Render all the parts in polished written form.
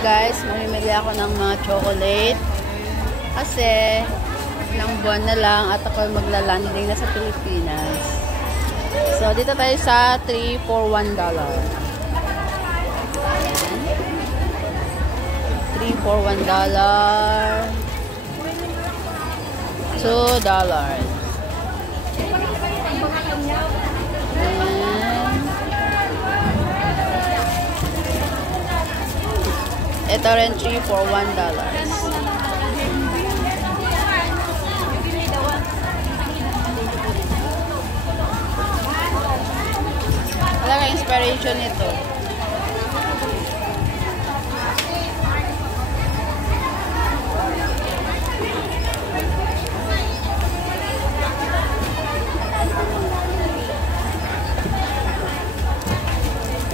guys, mamimili ako ng mga chocolate kasi ilang buwan na lang at ako magla-landing na sa Pilipinas. So dito tayo sa $3 for $1. $3 for $1. $2. Ito rin 3 for $1. Wala ka inspiration nito.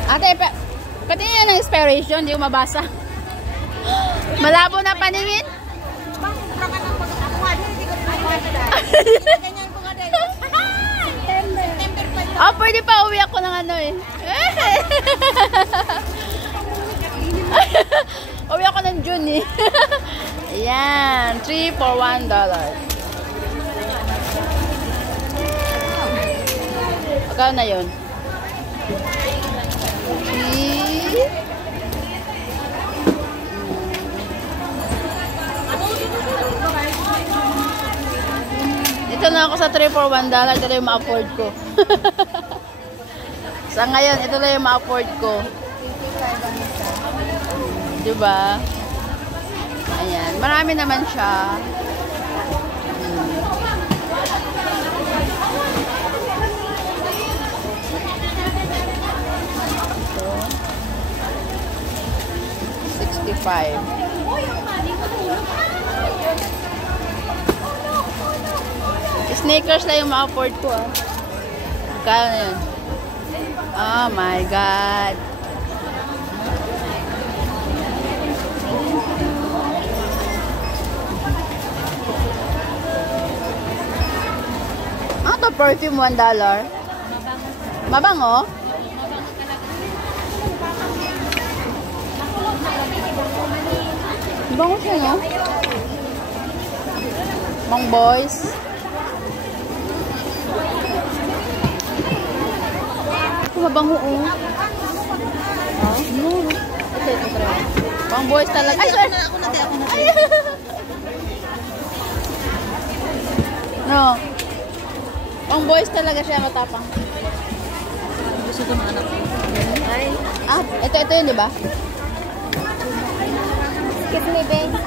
Ate, patingin ng inspiration, hindi ko mabasa. Malabo na paningin? Oh, pwede pa uwi ako ng ano eh. Uwi ako ng June eh. Ayan, 3 for $1. Pagkaw na yun. Ito na ako sa 3 for $1. Ito lang yung ma-afford ko. Sa ngayon, ito lang yung ma-afford ko. Diba? Ayan. Marami naman siya. So, 65. Sneakers na yung ma-afford ko ah. Kaya na yun. Oh my God. Ano to? Perfume $1? Mabango? Mabango siya, no? Mang boys. Mabango oh. No. Ito try. Pang boys talaga. Ay, sorry. Ako na. No. Pang boys talaga siya matapang. Gusto ko ng anak ko. Ay. Ah, ito yun, di ba? Excuse me, babe.